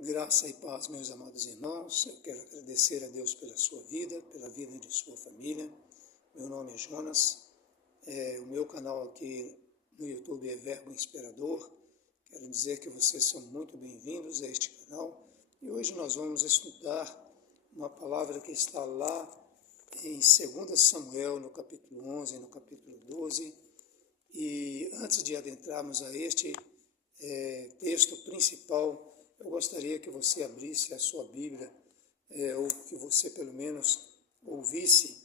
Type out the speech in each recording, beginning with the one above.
Graça e paz, meus amados irmãos. Eu quero agradecer a Deus pela sua vida, pela vida de sua família. Meu nome é Jonas. O meu canal aqui no YouTube é Verbo Inspirador. Quero dizer que vocês são muito bem-vindos a este canal. E hoje nós vamos estudar uma palavra que está lá em 2 Samuel, no capítulo 11, no capítulo 12. E antes de adentrarmos a este texto principal, eu gostaria que você abrisse a sua Bíblia, ou que você pelo menos ouvisse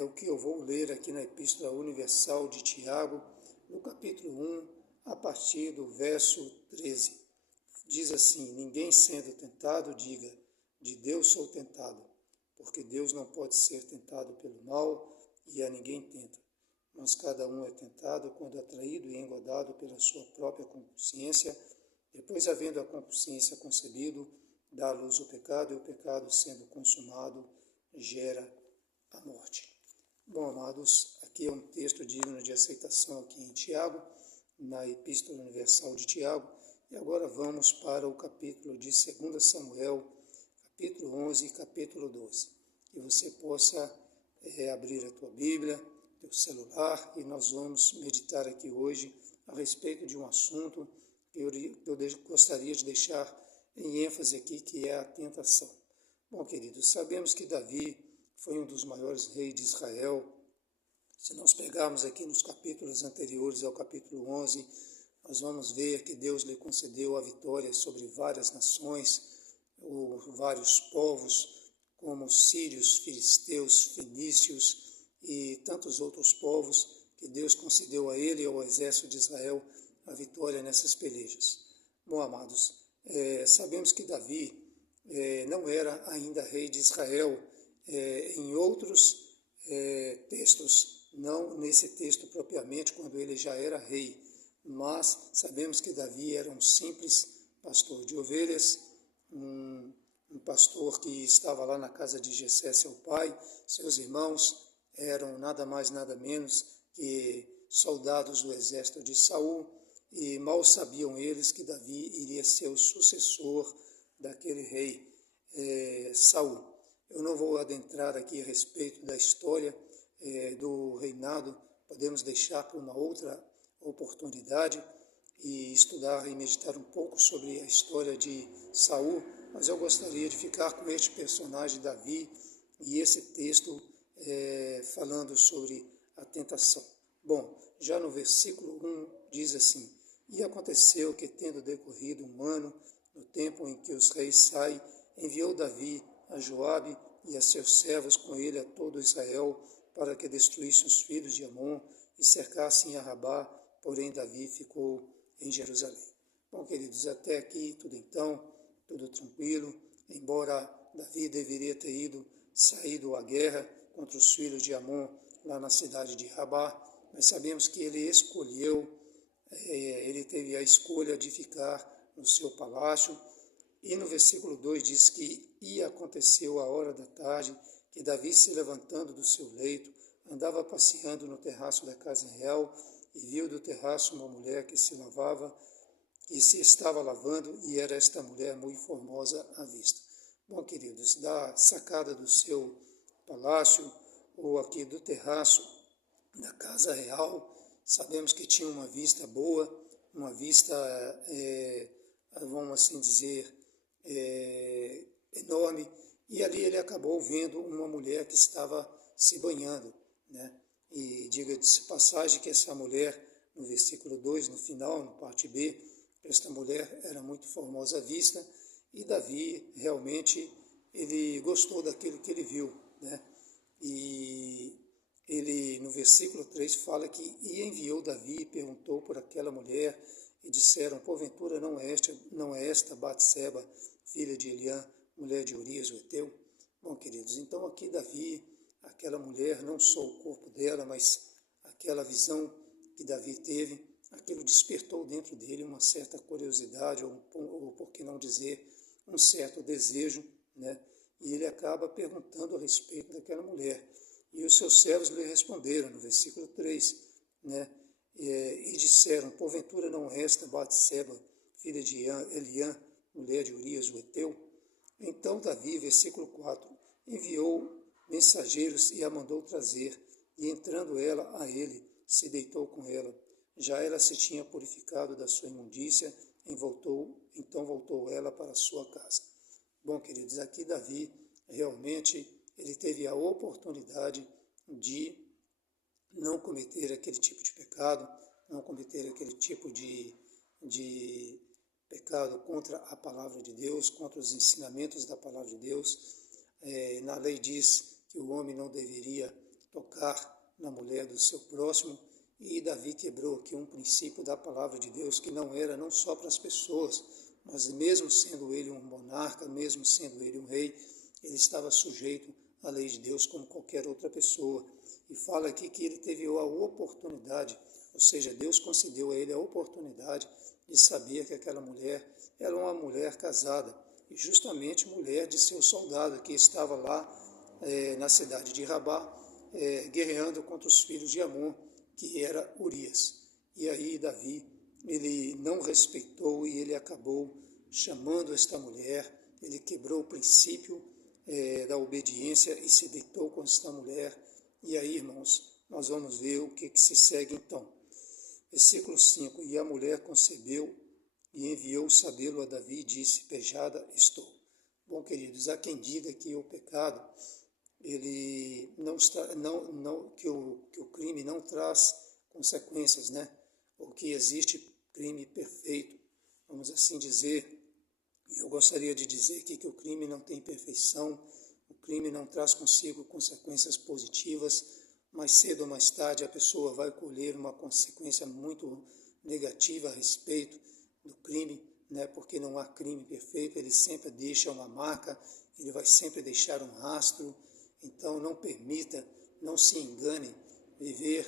o que eu vou ler aqui na Epístola Universal de Tiago, no capítulo 1, a partir do verso 13. Diz assim: ninguém sendo tentado diga, de Deus sou tentado, porque Deus não pode ser tentado pelo mal e a ninguém tenta. Mas cada um é tentado quando atraído e engodado pela sua própria consciência. Depois, havendo a consciência concebido, dá à luz o pecado, e o pecado, sendo consumado, gera a morte. Bom, amados, aqui é um texto digno de aceitação aqui em Tiago, na Epístola Universal de Tiago. E agora vamos para o capítulo de 2 Samuel, capítulo 11 e capítulo 12. Que você possa abrir a tua Bíblia, teu celular, e nós vamos meditar aqui hoje a respeito de um assunto que eu gostaria de deixar em ênfase aqui, que é a tentação. Bom, queridos, sabemos que Davi foi um dos maiores reis de Israel. Se nós pegarmos aqui nos capítulos anteriores ao capítulo 11, nós vamos ver que Deus lhe concedeu a vitória sobre várias nações, ou vários povos, como sírios, filisteus, fenícios e tantos outros povos, que Deus concedeu a ele e ao exército de Israel a vitória nessas pelejas. Bom, amados, sabemos que Davi não era ainda rei de Israel. Em outros textos, não nesse texto propriamente, quando ele já era rei, mas sabemos que Davi era um simples pastor de ovelhas, um pastor que estava lá na casa de Jessé, seu pai. Seus irmãos eram nada mais, nada menos que soldados do exército de Saul, e mal sabiam eles que Davi iria ser o sucessor daquele rei Saul. Eu não vou adentrar aqui a respeito da história do reinado, podemos deixar para uma outra oportunidade e estudar e meditar um pouco sobre a história de Saul, mas eu gostaria de ficar com este personagem Davi e esse texto falando sobre a tentação. Bom, já no versículo 1 diz assim: e aconteceu que, tendo decorrido um ano, no tempo em que os reis saem, enviou Davi a Joabe e a seus servos, com ele a todo Israel, para que destruísse os filhos de Amon e cercassem a Rabá, porém Davi ficou em Jerusalém. Bom, queridos, até aqui tudo tranquilo, embora Davi deveria ter saído à guerra contra os filhos de Amon, lá na cidade de Rabá, mas sabemos que ele teve a escolha de ficar no seu palácio. E no versículo 2 diz que e aconteceu a hora da tarde, que Davi, se levantando do seu leito, andava passeando no terraço da casa real, e viu do terraço uma mulher que se lavava, e se estava lavando, e era esta mulher muito formosa à vista. Bom, queridos, da sacada do seu palácio, ou aqui do terraço da casa real, sabemos que tinha uma vista boa, uma vista, vamos assim dizer, enorme, e ali ele acabou vendo uma mulher que estava se banhando, né? E diga-se passagem que essa mulher, no versículo 2, no final, no parte B, esta mulher era muito formosa à vista, e Davi realmente ele gostou daquilo que ele viu, né? E ele, no versículo 3, fala que e enviou Davi e perguntou por aquela mulher, e disseram: porventura não é esta Batseba, filha de Eliã, mulher de Urias, o Heteu? Bom, queridos, então aqui Davi, aquela mulher, não só o corpo dela, mas aquela visão que Davi teve, aquilo despertou dentro dele uma certa curiosidade, ou por que não dizer, um certo desejo, né? E ele acaba perguntando a respeito daquela mulher. E os seus servos lhe responderam, no versículo 3, né? E disseram: porventura não é esta Batseba, filha de Eliã, mulher de Urias o Heteu? Então Davi, versículo 4, enviou mensageiros e a mandou trazer, e entrando ela a ele, se deitou com ela. Já ela se tinha purificado da sua imundícia, então voltou ela para a sua casa. Bom, queridos, aqui Davi realmente ele teve a oportunidade de não cometer aquele tipo de pecado, não cometer aquele tipo de pecado contra a palavra de Deus, contra os ensinamentos da palavra de Deus. Na lei diz que o homem não deveria tocar na mulher do seu próximo, e Davi quebrou aqui um princípio da palavra de Deus que não era não só para as pessoas, mas mesmo sendo ele um monarca, mesmo sendo ele um rei, ele estava sujeito à lei de Deus como qualquer outra pessoa. E fala aqui que ele teve a oportunidade, ou seja, Deus concedeu a ele a oportunidade de saber que aquela mulher era uma mulher casada, e justamente mulher de seu soldado que estava lá na cidade de Rabá, guerreando contra os filhos de Amon, que era Urias. E aí Davi, ele não respeitou e ele acabou chamando esta mulher, ele quebrou o princípio da obediência e se deitou com esta mulher. E aí, irmãos, nós vamos ver o que se segue então. Versículo 5, e a mulher concebeu e enviou sabê-lo a Davi e disse, pejada estou. Bom, queridos, há quem diga que o pecado, ele não está, que o crime não traz consequências, né? Ou que existe crime perfeito, vamos assim dizer. Eu gostaria de dizer aqui que o crime não tem perfeição, o crime não traz consigo consequências positivas, mais cedo ou mais tarde a pessoa vai colher uma consequência muito negativa a respeito do crime, né? Porque não há crime perfeito, ele sempre deixa uma marca, ele vai sempre deixar um rastro. Então não permita, não se engane, viver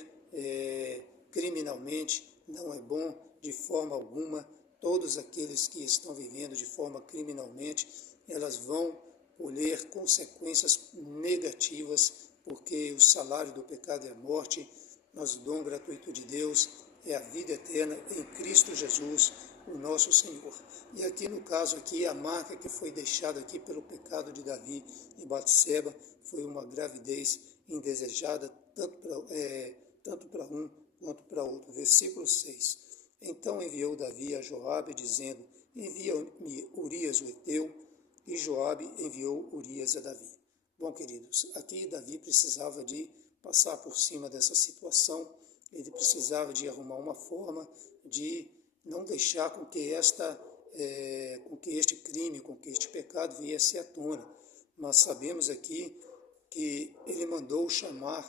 criminalmente não é bom de forma alguma. Todos aqueles que estão vivendo de forma criminalmente, elas vão colher consequências negativas, porque o salário do pecado é a morte, mas o dom gratuito de Deus é a vida eterna em Cristo Jesus, o nosso Senhor. E aqui no caso aqui, a marca que foi deixada aqui pelo pecado de Davi e Batseba foi uma gravidez indesejada, tanto para um quanto para outro. Versículo 6. Então enviou Davi a Joabe, dizendo, envia-me Urias o Heteu, e Joabe enviou Urias a Davi. Bom, queridos, aqui Davi precisava de passar por cima dessa situação, ele precisava de arrumar uma forma de não deixar com que este crime, com que este pecado viesse à tona. Nós sabemos aqui que ele mandou chamar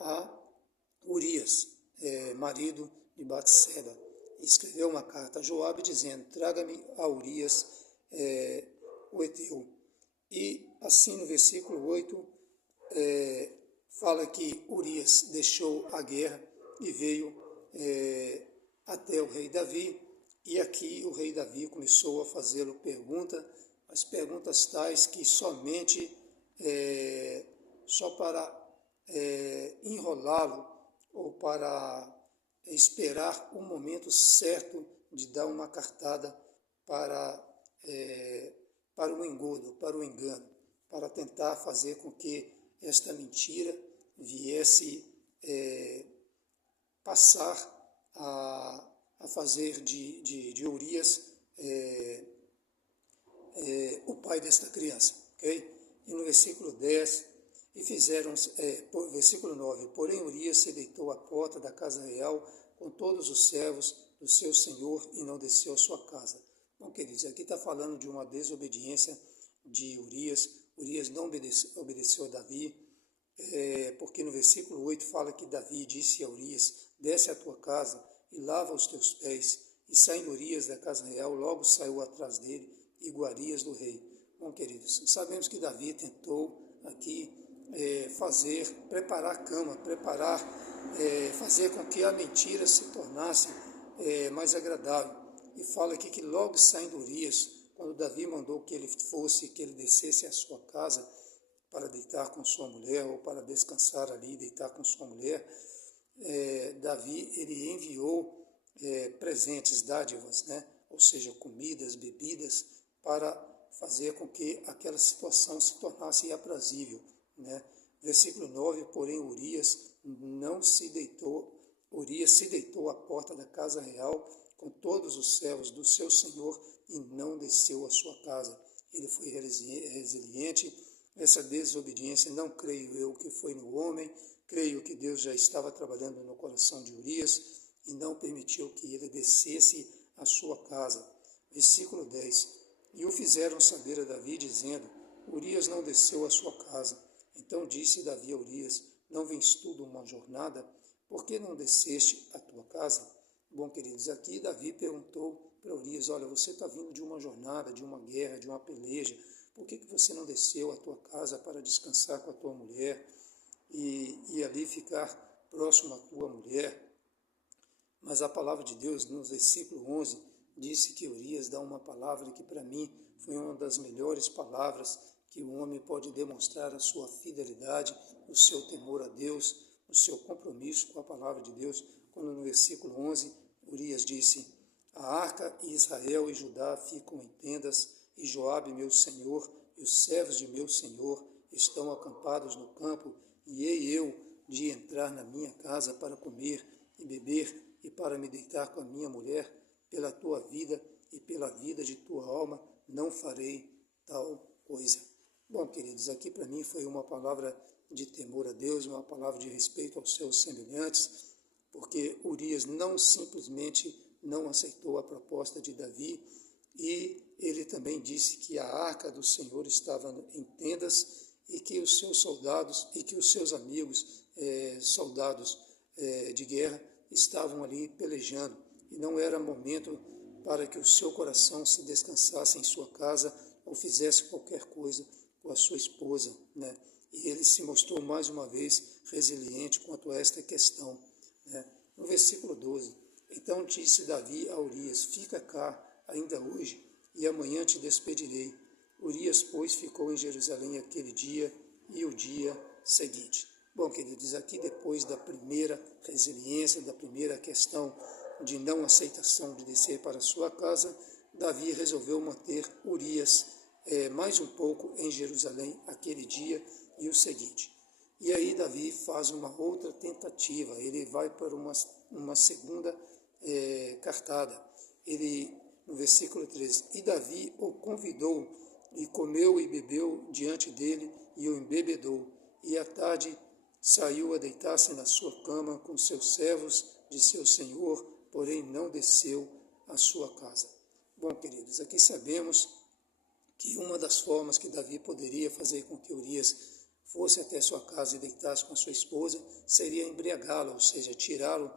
a Urias, marido de Batseba, e escreveu uma carta a Joabe dizendo, traga-me a Urias o Heteu. E assim no versículo 8, fala que Urias deixou a guerra e veio até o rei Davi, e aqui o rei Davi começou a fazê-lo as perguntas tais que somente só para enrolá-lo ou para esperar o momento certo de dar uma cartada para o engodo, para o engano, para tentar fazer com que esta mentira viesse passar a fazer de Urias o pai desta criança, ok? E no versículo 10, e fizeram, versículo 9, porém Urias se deitou à porta da casa real com todos os servos do seu senhor e não desceu à sua casa. Bom, queridos, aqui está falando de uma desobediência de Urias. Urias não obedeceu a Davi, porque no versículo 8 fala que Davi disse a Urias, desce à tua casa e lava os teus pés. E saindo Urias da casa real, logo saiu atrás dele iguarias do rei. Bom, queridos, sabemos que Davi tentou aqui preparar a cama, fazer com que a mentira se tornasse mais agradável. E fala aqui que logo saindo Urias, quando Davi mandou que ele descesse à sua casa para deitar com sua mulher, ou para descansar ali e deitar com sua mulher, Davi ele enviou presentes, dádivas, né? Ou seja, comidas, bebidas, para fazer com que aquela situação se tornasse aprazível, né? Versículo 9, porém Urias se deitou à porta da casa real com todos os servos do seu senhor e não desceu à sua casa. Ele foi resiliente. Essa desobediência não creio eu que foi no homem, creio que Deus já estava trabalhando no coração de Urias e não permitiu que ele descesse à sua casa. Versículo 10, e o fizeram saber a Davi, dizendo, Urias não desceu à sua casa. Então disse Davi a Urias, não vens tu de uma jornada? Por que não desceste à tua casa? Bom, queridos, aqui Davi perguntou para Urias, olha, você está vindo de uma jornada, de uma guerra, de uma peleja, por que você não desceu à tua casa para descansar com a tua mulher e ali ficar próximo à tua mulher? Mas a palavra de Deus, no versículo 11, disse que Urias dá uma palavra que para mim foi uma das melhores palavras que o homem pode demonstrar a sua fidelidade, o seu temor a Deus, o seu compromisso com a palavra de Deus, quando no versículo 11, Urias disse, a arca e Israel e Judá ficam em tendas, e Joabe, meu senhor, e os servos de meu senhor estão acampados no campo, e hei eu de entrar na minha casa para comer e beber, e para me deitar com a minha mulher, pela tua vida e pela vida de tua alma, não farei tal coisa. Bom, queridos, aqui para mim foi uma palavra de temor a Deus, uma palavra de respeito aos seus semelhantes, porque Urias não simplesmente não aceitou a proposta de Davi, e ele também disse que a arca do Senhor estava em tendas e que os seus soldados e que os seus amigos, soldados de guerra, estavam ali pelejando, e não era momento para que o seu coração se descansasse em sua casa ou fizesse qualquer coisa com a sua esposa, né? E ele se mostrou mais uma vez resiliente quanto a esta questão, né? No versículo 12, então disse Davi a Urias, fica cá ainda hoje, e amanhã te despedirei. Urias, pois, ficou em Jerusalém aquele dia e o dia seguinte. Bom, queridos, aqui depois da primeira resiliência, da primeira questão de não aceitação de descer para sua casa, Davi resolveu manter Urias mais um pouco em Jerusalém aquele dia e o seguinte. E aí Davi faz uma outra tentativa, ele vai para uma segunda cartada. Ele, no versículo 13, e Davi o convidou, e comeu e bebeu diante dele, e o embebedou, e à tarde saiu a deitar-se na sua cama com seus servos de seu senhor, porém não desceu à sua casa. Bom, queridos, aqui sabemos que uma das formas que Davi poderia fazer com que Urias fosse até sua casa e deitasse com a sua esposa seria embriagá-lo, ou seja, tirá-lo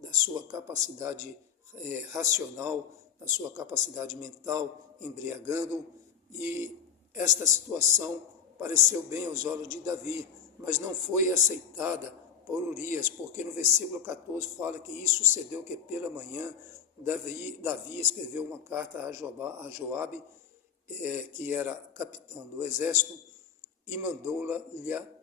da sua capacidade racional, da sua capacidade mental, embriagando-o, e esta situação pareceu bem aos olhos de Davi, mas não foi aceitada por Urias, porque no versículo 14 fala que isso sucedeu que pela manhã Davi escreveu uma carta a Joabe, que era capitão do exército, e mandou-la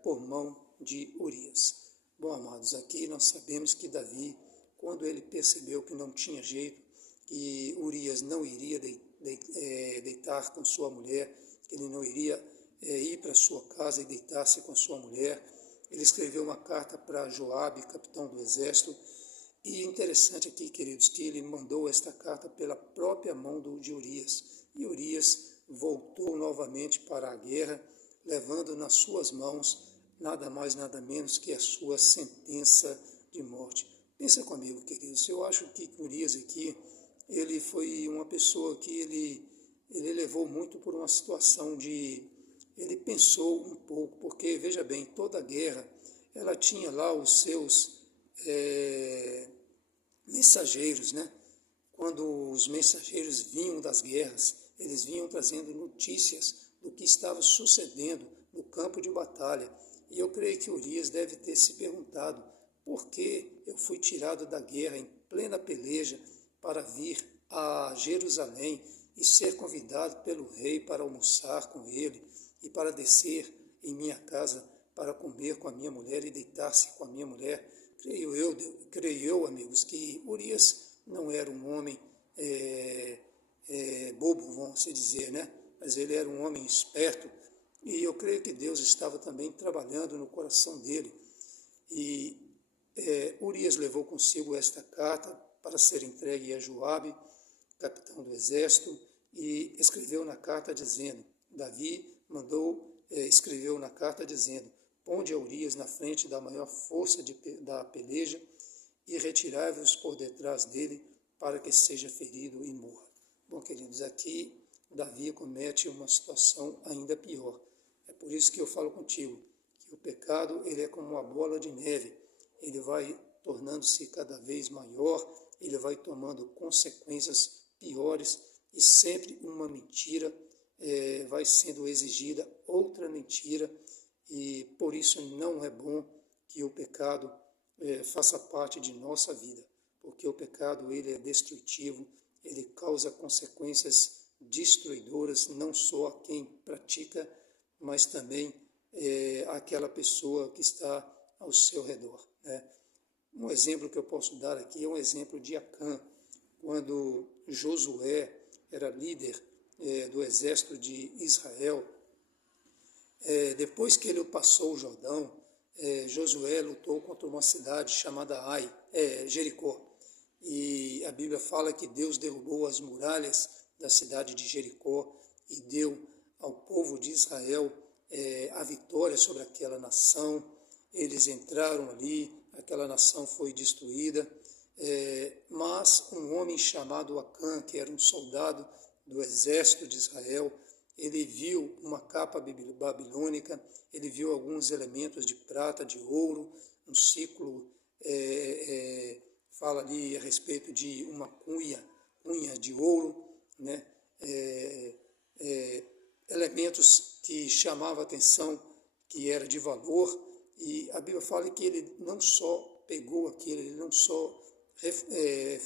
por mão de Urias. Bom, amados, aqui nós sabemos que Davi, quando ele percebeu que não tinha jeito, que Urias não iria deitar com sua mulher, que ele não iria ir para sua casa e deitar-se com sua mulher, ele escreveu uma carta para Joabe, capitão do exército, e interessante aqui, queridos, que ele mandou esta carta pela própria mão de Urias, e Urias voltou novamente para a guerra, levando nas suas mãos nada mais, nada menos que a sua sentença de morte. Pensa comigo, queridos, eu acho que Urias aqui, ele foi uma pessoa que ele levou muito por uma situação ele pensou um pouco, porque, veja bem, toda guerra, ela tinha lá os seus mensageiros, né? Quando os mensageiros vinham das guerras, eles vinham trazendo notícias do que estava sucedendo no campo de batalha. E eu creio que Urias deve ter se perguntado, por que eu fui tirado da guerra em plena peleja para vir a Jerusalém e ser convidado pelo rei para almoçar com ele e para descer em minha casa para comer com a minha mulher e deitar-se com a minha mulher? Creio eu, amigos, que Urias não era um homem bobo, vamos se dizer, né? Mas ele era um homem esperto, e eu creio que Deus estava também trabalhando no coração dele. E Urias levou consigo esta carta para ser entregue a Joabe, capitão do exército, e escreveu na carta dizendo, escreveu na carta dizendo, ponde a Urias na frente da maior força da peleja e retirai-vos por detrás dele para que seja ferido e morra. Bom, queridos, aqui Davi comete uma situação ainda pior. É por isso que eu falo contigo, que o pecado ele é como uma bola de neve, ele vai tornando-se cada vez maior, ele vai tomando consequências piores e sempre uma mentira vai sendo exigida, outra mentira, e por isso não é bom que o pecado faça parte de nossa vida, porque o pecado ele é destrutivo, ele causa consequências destruidoras, não só a quem pratica, mas também àquela pessoa que está ao seu redor, né? Um exemplo que eu posso dar aqui é um exemplo de Acã, quando Josué era líder do exército de Israel. Depois que ele passou o Jordão, Josué lutou contra uma cidade chamada Jericó. E a Bíblia fala que Deus derrubou as muralhas da cidade de Jericó e deu ao povo de Israel a vitória sobre aquela nação. Eles entraram ali, aquela nação foi destruída, mas um homem chamado Acã, que era um soldado do exército de Israel, ele viu uma capa babilônica, ele viu alguns elementos de prata, de ouro, um ciclo, fala ali a respeito de uma cunha de ouro, né? Elementos que chamavam a atenção, que era de valor, e a Bíblia fala que ele não só pegou aquilo, ele não só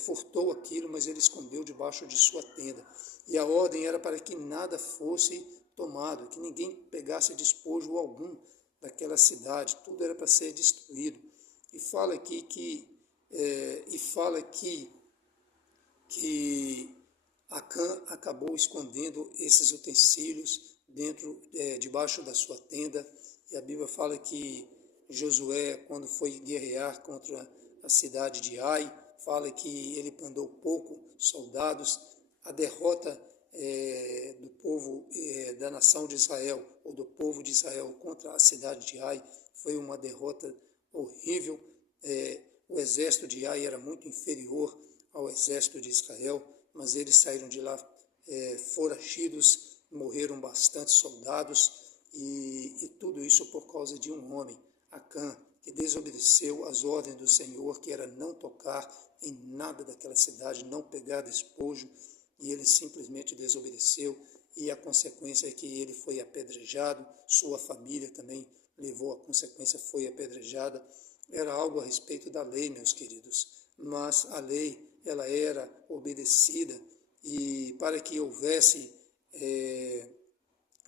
furtou aquilo, mas ele escondeu debaixo de sua tenda. E a ordem era para que nada fosse tomado, que ninguém pegasse despojo algum daquela cidade, tudo era para ser destruído. E fala aqui que Acã acabou escondendo esses utensílios debaixo da sua tenda, e a Bíblia fala que Josué, quando foi guerrear contra a cidade de Ai, fala que ele mandou pouco soldados. A derrota do povo da nação de Israel, ou do povo de Israel contra a cidade de Ai, foi uma derrota horrível. O exército de Ai era muito inferior ao exército de Israel, mas eles saíram de lá foragidos, morreram bastante soldados, e tudo isso por causa de um homem, Acã, que desobedeceu às ordens do Senhor, que era não tocar em nada daquela cidade, não pegar despojo, e ele simplesmente desobedeceu, e a consequência é que ele foi apedrejado, sua família também levou a consequência, foi apedrejada. Era algo a respeito da lei, meus queridos, mas a lei, ela era obedecida, e para que houvesse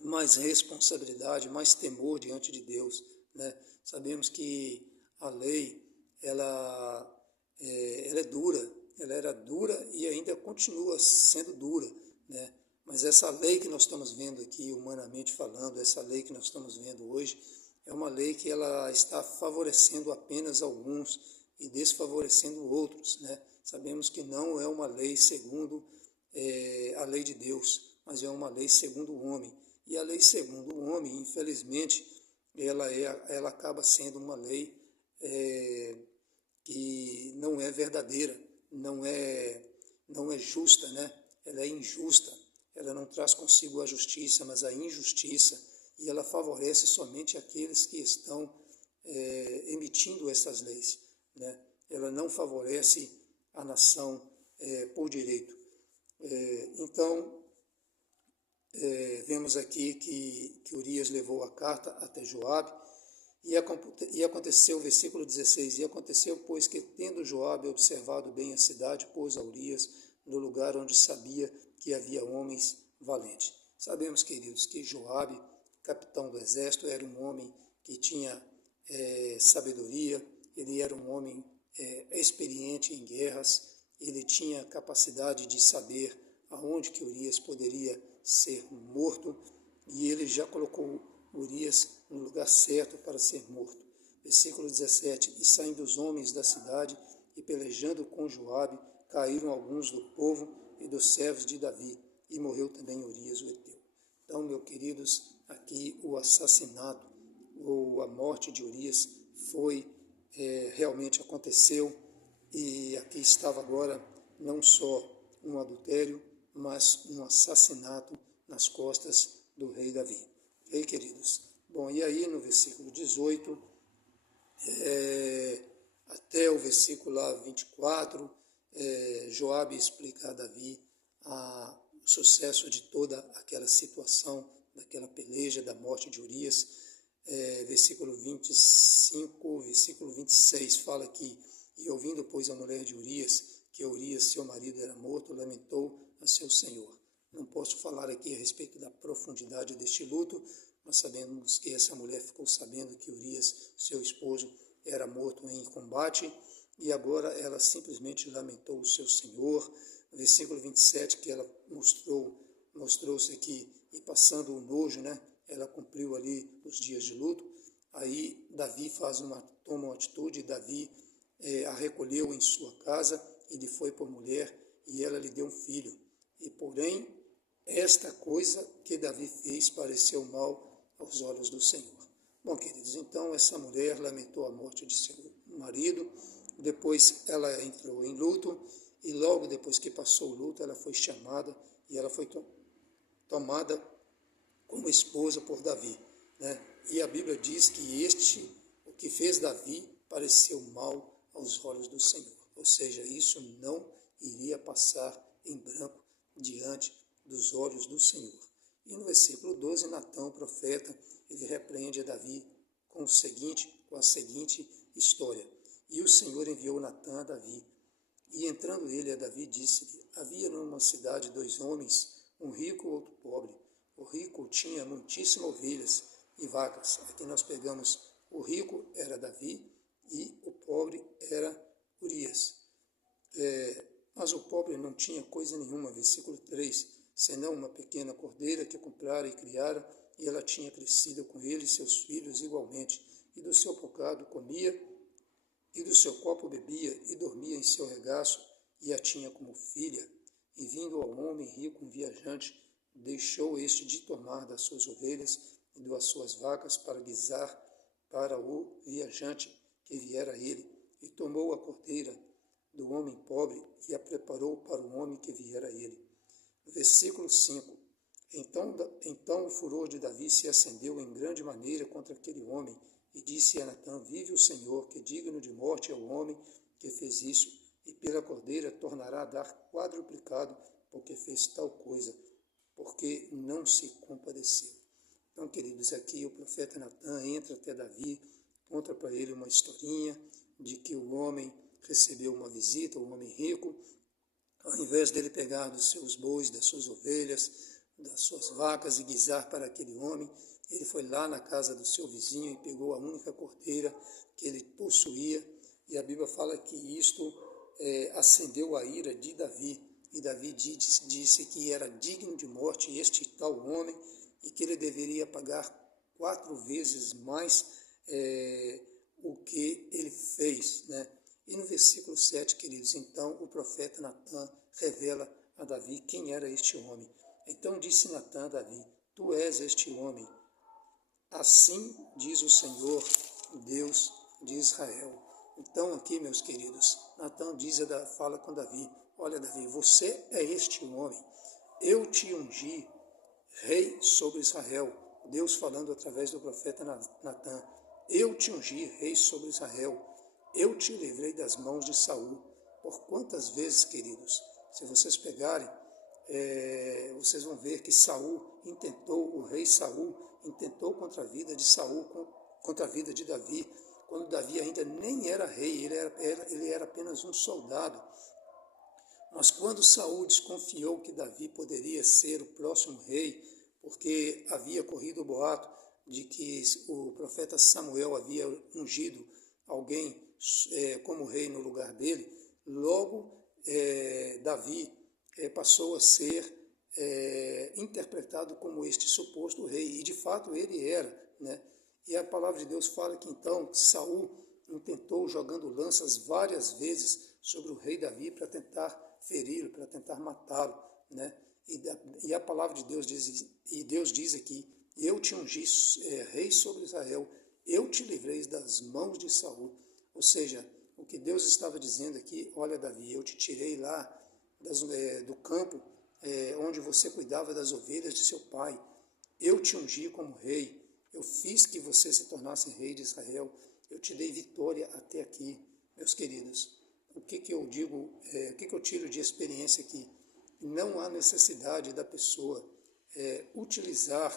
mais responsabilidade, mais temor diante de Deus, né? Sabemos que a lei, ela é dura, ela era dura e ainda continua sendo dura, né? Mas essa lei que nós estamos vendo aqui, humanamente falando, essa lei que nós estamos vendo hoje, é uma lei que ela está favorecendo apenas alguns e desfavorecendo outros, né? Sabemos que não é uma lei segundo a lei de Deus, mas é uma lei segundo o homem. E a lei segundo o homem, infelizmente, ela acaba sendo uma lei que não é verdadeira, não é justa, né? Ela é injusta, ela não traz consigo a justiça, mas a injustiça, e ela favorece somente aqueles que estão emitindo essas leis, né? Ela não favorece a nação por direito. Então, vemos aqui que Urias levou a carta até Joabe, e aconteceu, versículo 16, e aconteceu, pois, que tendo Joabe observado bem a cidade, pôs a Urias no lugar onde sabia que havia homens valentes. Sabemos, queridos, que Joabe, capitão do exército, era um homem que tinha sabedoria, ele era um homem experiente em guerras, ele tinha capacidade de saber aonde que Urias poderia ser morto, e ele já colocou Urias no lugar certo para ser morto. Versículo 17, e saindo os homens da cidade, e pelejando com Joabe, caíram alguns do povo e dos servos de Davi, e morreu também Urias o heteu. Então, meus queridos, aqui o assassinato, ou a morte de Urias realmente aconteceu, e aqui estava agora não só um adultério, mas um assassinato nas costas do rei Davi. Ok, queridos? Bom, e aí no versículo 18, até o versículo lá 24, Joabe explica a Davi o sucesso de toda aquela situação, daquela peleja da morte de Urias. Versículo 25, versículo 26 fala aqui, e ouvindo, pois, a mulher de Urias, que Urias, seu marido, era morto, lamentou a seu senhor. Não posso falar aqui a respeito da profundidade deste luto, mas sabemos que essa mulher ficou sabendo que Urias, seu esposo, era morto em combate, e agora ela simplesmente lamentou o seu senhor. No versículo 27, que ela mostrou-se aqui, e passando o nojo, né? Ela cumpriu ali os dias de luto. Aí Davi toma uma atitude, Davi a recolheu em sua casa, e lhe foi por mulher, e ela lhe deu um filho. E porém, esta coisa que Davi fez pareceu mal aos olhos do Senhor. Bom, queridos, então essa mulher lamentou a morte de seu marido, depois ela entrou em luto, e logo depois que passou o luto, ela foi chamada, e ela foi tomada como esposa por Davi, né? E a Bíblia diz que o que fez Davi, pareceu mal aos olhos do Senhor. Ou seja, isso não iria passar em branco diante dos olhos do Senhor. E no versículo 12, Natã, o profeta, ele repreende a Davi com a seguinte história. E o Senhor enviou Natã a Davi. E entrando ele a Davi, disse-lhe, havia numa cidade 2 homens, um rico e outro pobre. O rico tinha muitíssimas ovelhas e vacas. Aqui nós pegamos, o rico era Davi e o pobre era Urias. Mas o pobre não tinha coisa nenhuma, versículo 3, senão uma pequena cordeira que comprara e criara, e ela tinha crescido com ele e seus filhos igualmente, e do seu bocado comia, e do seu copo bebia, e dormia em seu regaço, e a tinha como filha. E vindo ao homem rico, um viajante, deixou este de tomar das suas ovelhas e das suas vacas para guisar para o viajante que viera a ele, e tomou a cordeira do homem pobre e a preparou para o homem que viera a ele. Versículo 5. Então o furor de Davi se acendeu em grande maneira contra aquele homem, e disse a Natã, vive o Senhor, que digno de morte é o homem que fez isso, e pela cordeira tornará a dar quadruplicado, porque fez tal coisa, porque não se compadeceu. Então, queridos, aqui o profeta Natã entra até Davi, conta para ele uma historinha de que o homem recebeu uma visita, o homem rico, ao invés dele pegar dos seus bois, das suas ovelhas, das suas vacas e guisar para aquele homem, ele foi lá na casa do seu vizinho e pegou a única cordeira que ele possuía, e a Bíblia fala que isto acendeu a ira de Davi, e Davi disse que era digno de morte este tal homem, e que ele deveria pagar 4 vezes mais o que ele fez, né? E no versículo 7, queridos, então o profeta Natã revela a Davi quem era este homem. Então disse Natã a Davi, tu és este homem. Assim diz o Senhor, Deus de Israel. Então aqui, meus queridos, Natã fala com Davi, olha Davi, você é este homem. Eu te ungi rei sobre Israel. Deus falando através do profeta Natã. Eu te ungi rei sobre Israel. Eu te livrei das mãos de Saul. Por quantas vezes, queridos, se vocês pegarem, vocês vão ver que o rei Saul intentou contra a vida de Saul, contra a vida de Davi, quando Davi ainda nem era rei, ele era apenas um soldado. Mas quando Saul desconfiou que Davi poderia ser o próximo rei, porque havia corrido o boato de que o profeta Samuel havia ungido alguém como rei no lugar dele, logo Davi passou a ser interpretado como este suposto rei, e de fato ele era, né? E a palavra de Deus fala que então Saul intentou jogando lanças várias vezes sobre o rei Davi para tentar feri-lo, para tentar matá-lo, né? E a palavra de Deus diz, e Deus diz aqui: eu te ungi rei sobre Israel, eu te livrei das mãos de Saul. Ou seja, o que Deus estava dizendo aqui: olha, Davi, eu te tirei lá do campo onde você cuidava das ovelhas de seu pai, eu te ungi como rei, eu fiz que você se tornasse rei de Israel, eu te dei vitória até aqui. Meus queridos, o que eu digo, o que eu tiro de experiência aqui? Não há necessidade da pessoa utilizar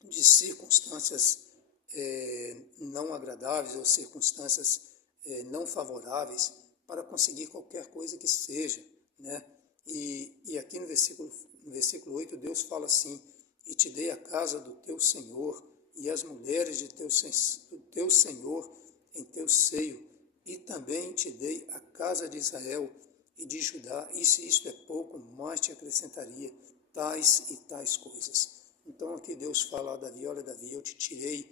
de circunstâncias não agradáveis ou circunstâncias não favoráveis para conseguir qualquer coisa que seja, né? E aqui no versículo 8, Deus fala assim: e te dei a casa do teu Senhor e as mulheres do teu Senhor em teu seio, e também te dei a casa de Israel e de Judá, e se isto é pouco, mais te acrescentaria tais e tais coisas. Então aqui Deus fala a Davi: olha, Davi, eu te tirei,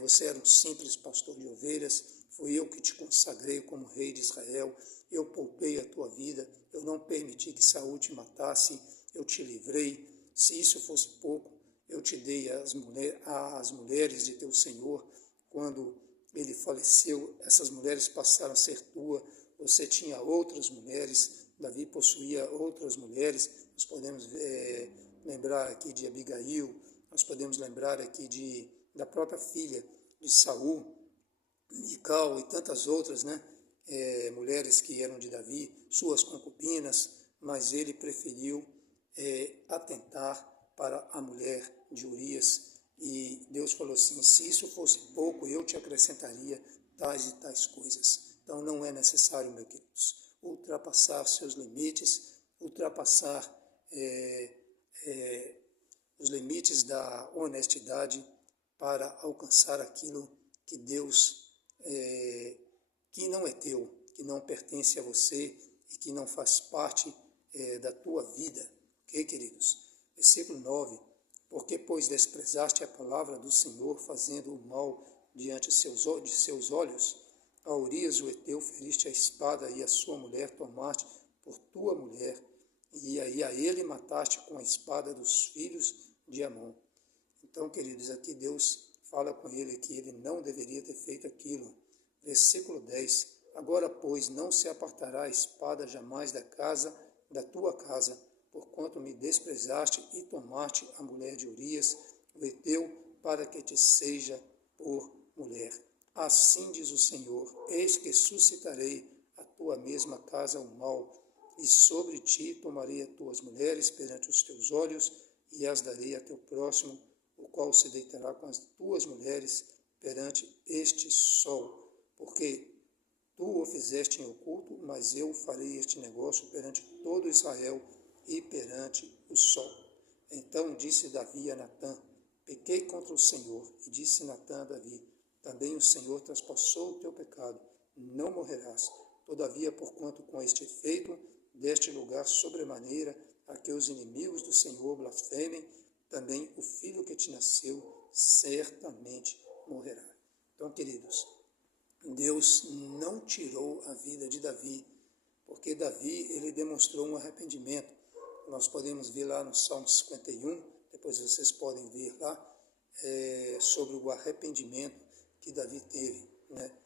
você era um simples pastor de ovelhas, fui eu que te consagrei como rei de Israel, eu poupei a tua vida, eu não permiti que Saul te matasse, eu te livrei. Se isso fosse pouco, eu te dei as mulheres de teu Senhor. Quando ele faleceu, essas mulheres passaram a ser tua, você tinha outras mulheres, Davi possuía outras mulheres. Nós podemos lembrar aqui de Abigail, nós podemos lembrar aqui da própria filha de Saul, Mical, e tantas outras, né? Mulheres que eram de Davi, suas concubinas, mas ele preferiu atentar para a mulher de Urias. E Deus falou assim: se isso fosse pouco, eu te acrescentaria tais e tais coisas. Então não é necessário, meus queridos, ultrapassar seus limites, ultrapassar os limites da honestidade para alcançar aquilo que Deus, que não é teu, que não pertence a você e que não faz parte da tua vida. Ok, queridos? Versículo 9: porque, pois, desprezaste a palavra do Senhor, fazendo o mal diante de seus olhos, a Urias o heteu feriste a espada, e a sua mulher tomaste por tua mulher, e aí a ele mataste com a espada dos filhos de Amon. Então, queridos, aqui Deus fala com ele que ele não deveria ter feito aquilo. Versículo 10: agora, pois, não se apartará a espada jamais da tua casa, porquanto me desprezaste e tomaste a mulher de Urias, o heteu, para que te seja por mulher. Assim diz o Senhor: eis que suscitarei a tua mesma casa o mal, e sobre ti tomarei as tuas mulheres perante os teus olhos, e as darei a teu próximo, o qual se deitará com as tuas mulheres perante este sol, porque tu o fizeste em oculto, mas eu farei este negócio perante todo Israel e perante o sol. Então disse Davi a Natã: pequei contra o Senhor. E disse Natã a Davi: também o Senhor traspassou o teu pecado, não morrerás. Todavia, porquanto com este efeito deste lugar sobremaneira a que os inimigos do Senhor blasfemem, também o filho que te nasceu certamente morrerá. Então, queridos, Deus não tirou a vida de Davi, porque Davi ele demonstrou um arrependimento. Nós podemos ver lá no Salmo 51, depois vocês podem ver lá, sobre o arrependimento que Davi teve, né?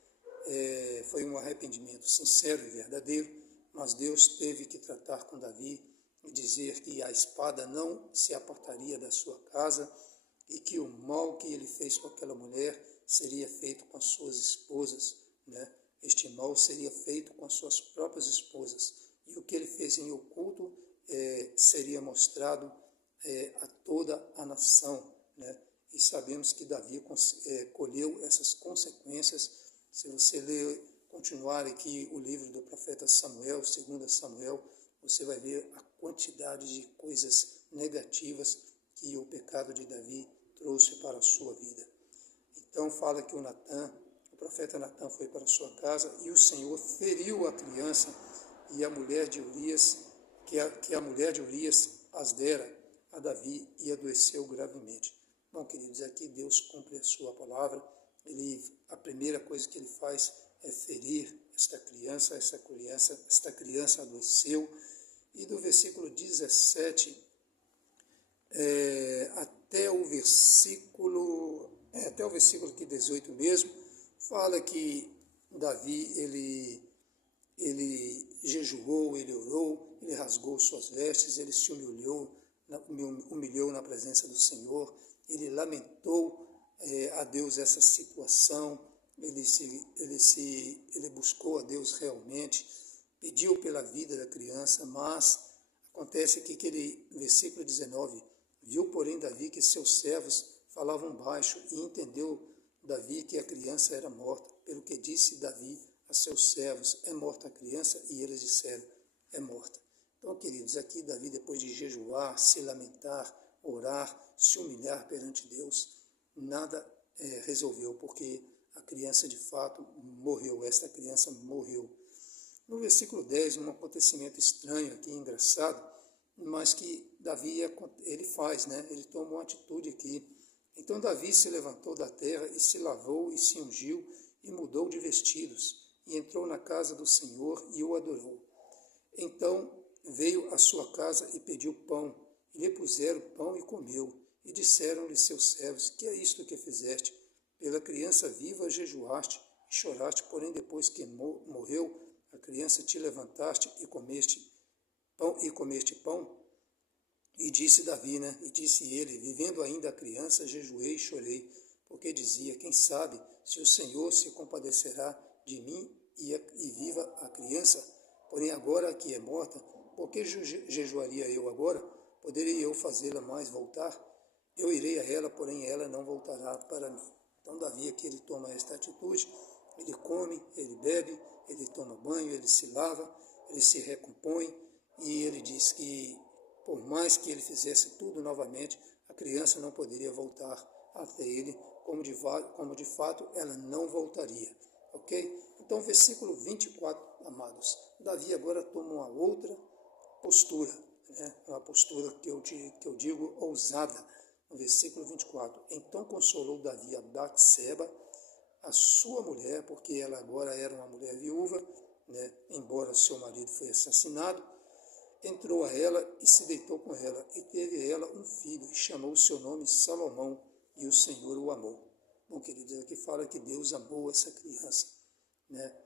Foi um arrependimento sincero e verdadeiro, mas Deus teve que tratar com Davi e dizer que a espada não se apartaria da sua casa e que o mal que ele fez com aquela mulher seria feito com as suas esposas, né? Este mal seria feito com as suas próprias esposas, e o que ele fez em oculto seria mostrado a toda a nação, né? E sabemos que Davi colheu essas consequências. Se você continuar aqui o livro do profeta Samuel, 2 Samuel, você vai ver a quantidade de coisas negativas que o pecado de Davi trouxe para a sua vida. Então fala que o profeta Natã foi para a sua casa, e o Senhor feriu a criança, e a mulher de Urias, que a mulher de Urias as dera a Davi, e adoeceu gravemente. Bom, queridos, aqui Deus cumpre a sua palavra. A primeira coisa que ele faz é ferir esta criança adoeceu. E do versículo 17 até o versículo aqui 18 mesmo, fala que Davi, ele jejuou, ele orou, ele rasgou suas vestes, ele se humilhou na presença do Senhor, ele lamentou a Deus essa situação, ele buscou a Deus realmente, pediu pela vida da criança, mas acontece aqui que ele, versículo 19, viu, porém, Davi que seus servos falavam baixo, e entendeu Davi que a criança era morta, pelo que disse Davi a seus servos, é morta a criança? E eles disseram, é morta. Então, queridos, aqui Davi, depois de jejuar, se lamentar, orar, se humilhar perante Deus, nada resolveu, porque a criança de fato morreu, esta criança morreu. No versículo 10, um acontecimento estranho aqui, engraçado, mas que Davi, ele faz, né? Ele toma uma atitude aqui. Então Davi se levantou da terra e se lavou e se ungiu e mudou de vestidos e entrou na casa do Senhor e o adorou. Então veio à sua casa e pediu pão, e lhe puseram pão e comeu. E disseram-lhe seus servos, que é isto que fizeste? Pela criança viva jejuaste e choraste, porém depois que morreu a criança te levantaste e comeste pão? E disse Davi, né? E disse ele, vivendo ainda a criança, jejuei e chorei, porque dizia, quem sabe se o Senhor se compadecerá de mim e viva a criança? Porém agora que é morta, por que jejuaria eu agora? Poderia eu fazê-la mais voltar? Eu irei a ela, porém ela não voltará para mim. Então Davi aqui ele toma esta atitude, ele come, ele bebe, ele toma banho, ele se lava, ele se recompõe, e ele diz que por mais que ele fizesse tudo novamente, a criança não poderia voltar até ele, como de fato ela não voltaria. Ok? Então, versículo 24, amados, Davi agora toma uma outra postura, né? Uma postura que eu digo ousada, no versículo 24. Então consolou Davi a Batseba, a sua mulher, porque ela agora era uma mulher viúva, né? Embora seu marido foi assassinado, entrou a ela e se deitou com ela, e teve ela um filho, e chamou o seu nome Salomão, e o Senhor o amou. Bom, queridos, aqui fala que Deus amou essa criança, né?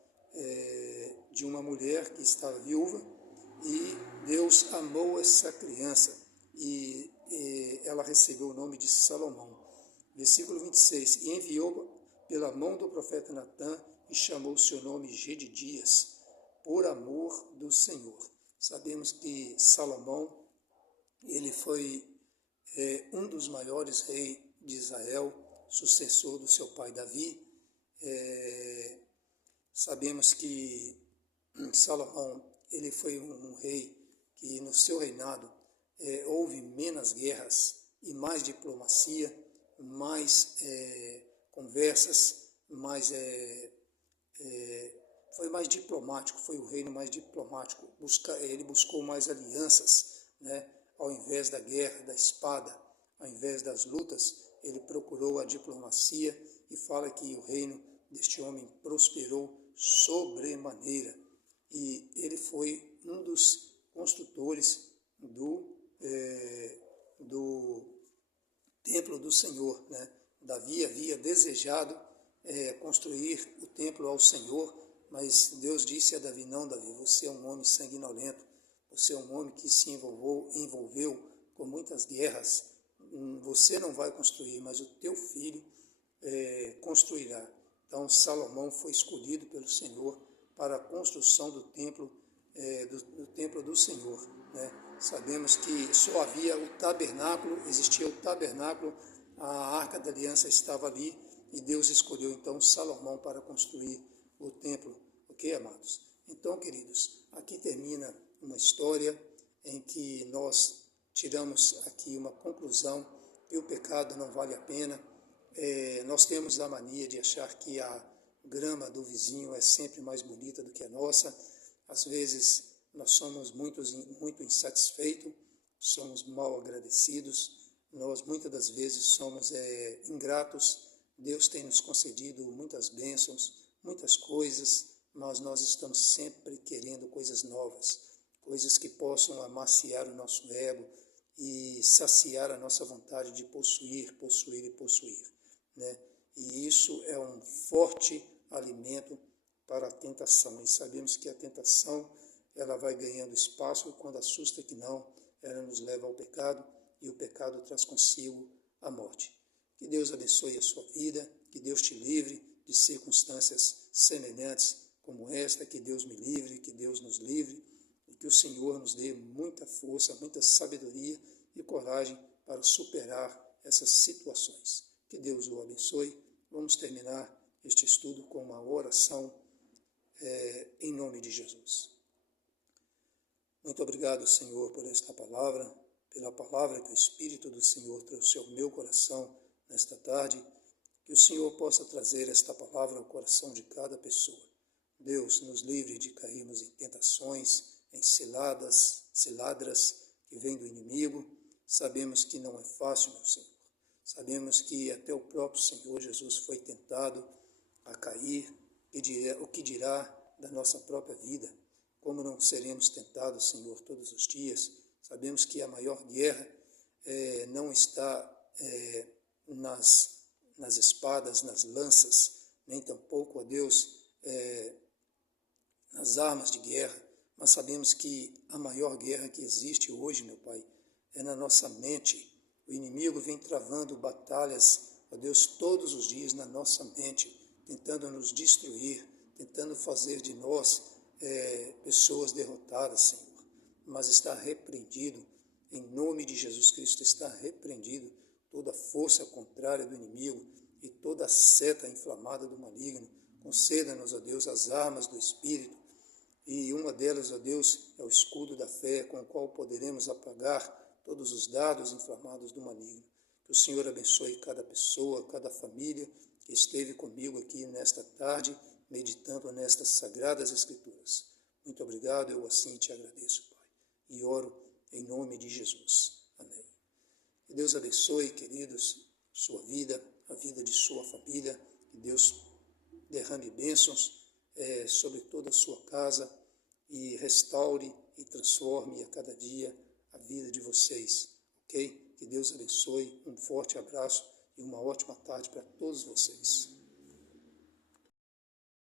De uma mulher que estava viúva, e Deus amou essa criança, e ela recebeu o nome de Salomão. Versículo 26, e enviou pela mão do profeta Natã, e chamou o seu nome Gedidias, por amor do Senhor. Sabemos que Salomão, ele foi um dos maiores reis de Israel, sucessor do seu pai Davi. Sabemos que Salomão, ele foi um rei que no seu reinado houve menos guerras e mais diplomacia, mais conversas, foi mais diplomático, foi o reino mais diplomático. Ele buscou mais alianças, né? Ao invés da guerra, da espada, ao invés das lutas, ele procurou a diplomacia, e fala que o reino deste homem prosperou sobremaneira. E ele foi um dos construtores do templo do Senhor, né? Davi havia desejado construir o templo ao Senhor, mas Deus disse a Davi, não, Davi, você é um homem sanguinolento, você é um homem que se envolveu com muitas guerras, você não vai construir, mas o teu filho construirá. Então Salomão foi escolhido pelo Senhor para a construção do templo do Senhor, né? Sabemos que só havia o tabernáculo, existia o tabernáculo, a Arca da Aliança estava ali, e Deus escolheu então Salomão para construir o templo, ok, amados? Então, queridos, aqui termina uma história em que nós tiramos aqui uma conclusão, que o pecado não vale a pena. Nós temos a mania de achar que a grama do vizinho é sempre mais bonita do que a nossa. Às vezes nós somos muito insatisfeitos, somos mal agradecidos, nós muitas das vezes somos ingratos. Deus tem nos concedido muitas bênçãos, muitas coisas, mas nós estamos sempre querendo coisas novas, coisas que possam amaciar o nosso ego e saciar a nossa vontade de possuir, né? E isso é um forte alimento para a tentação. E sabemos que a tentação, ela vai ganhando espaço, e quando assusta que não, ela nos leva ao pecado, e o pecado traz consigo a morte. Que Deus abençoe a sua vida, que Deus te livre de circunstâncias semelhantes como esta, que Deus me livre, que Deus nos livre, e que o Senhor nos dê muita força, muita sabedoria e coragem para superar essas situações. Que Deus o abençoe. Vamos terminar este estudo com uma oração em nome de Jesus. Muito obrigado, Senhor, por esta palavra, pela palavra que o Espírito do Senhor trouxe ao meu coração nesta tarde. Que o Senhor possa trazer esta palavra ao coração de cada pessoa. Deus, nos livre de cairmos em tentações, em ciladas que vêm do inimigo. Sabemos que não é fácil, meu Senhor. Sabemos que até o próprio Senhor Jesus foi tentado a cair. O que dirá da nossa própria vida? Como não seremos tentados, Senhor, todos os dias? Sabemos que a maior guerra não está nas espadas, nas lanças, nem tampouco, ó Deus, nas armas de guerra, mas sabemos que a maior guerra que existe hoje, meu Pai, é na nossa mente. O inimigo vem travando batalhas, ó Deus, todos os dias na nossa mente, tentando nos destruir, tentando fazer de nós pessoas derrotadas, Senhor. Mas está repreendido, em nome de Jesus Cristo, está repreendido toda força contrária do inimigo e toda seta inflamada do maligno. Conceda-nos, ó Deus, as armas do Espírito, e uma delas, ó Deus, é o escudo da fé, com o qual poderemos apagar todos os dardos inflamados do maligno. Que o Senhor abençoe cada pessoa, cada família que esteve comigo aqui nesta tarde, meditando nestas sagradas Escrituras. Muito obrigado, eu assim te agradeço, Pai, e oro em nome de Jesus. Amém. Que Deus abençoe, queridos, sua vida, a vida de sua família. Que Deus derrame bênçãos sobre toda a sua casa e restaure e transforme a cada dia a vida de vocês, ok? Que Deus abençoe, um forte abraço e uma ótima tarde para todos vocês.